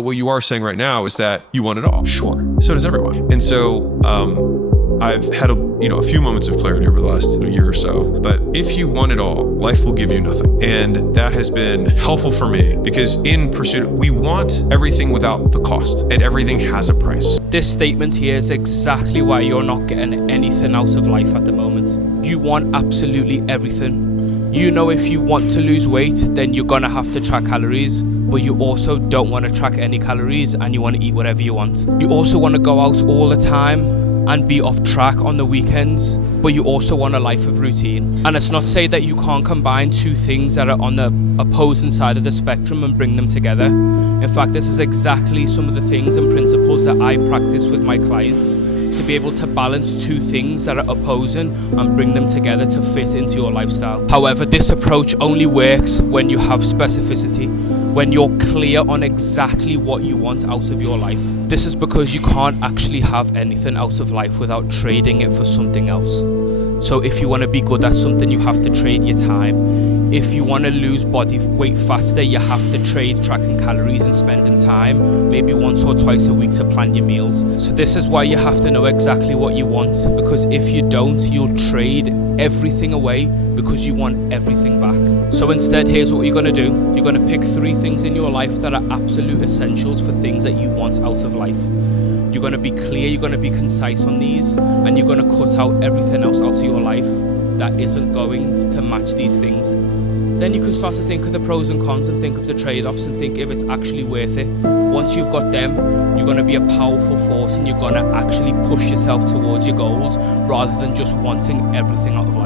What you are saying right now is that you want it all. Sure. So does everyone. And so I've had a few moments of clarity over the last year or so. But if you want it all, life will give you nothing. And that has been helpful for me because in pursuit, we want everything without the cost, and everything has a price. This statement here is exactly why you're not getting anything out of life at the moment. You want absolutely everything. You know, if you want to lose weight, then you're gonna have to track calories, but you also don't want to track any calories and you want to eat whatever you want. You also want to go out all the time and be off track on the weekends, but you also want a life of routine. And it's not to say that you can't combine two things that are on the opposing side of the spectrum and bring them together. In fact, this is exactly some of the things and principles that I practice with my clients, to be able to balance two things that are opposing and bring them together to fit into your lifestyle. However, this approach only works when you have specificity, when you're clear on exactly what you want out of your life. This is because you can't actually have anything out of life without trading it for something else. So if you want to be good at something, you have to trade your time. If you want to lose body weight faster, you have to trade tracking calories and spending time, maybe once or twice a week to plan your meals. So this is why you have to know exactly what you want, because if you don't, you'll trade everything away because you want everything back. So instead, here's what you're going to do. You're going to pick 3 things in your life that are absolute essentials for things that you want out of life. You're going to be clear, you're going to be concise on these, and you're going to cut out everything else out of your life that isn't going to match these things. Then you can start to think of the pros and cons and think of the trade-offs and think if it's actually worth it. Once you've got them, you're going to be a powerful force and you're going to actually push yourself towards your goals rather than just wanting everything out of life.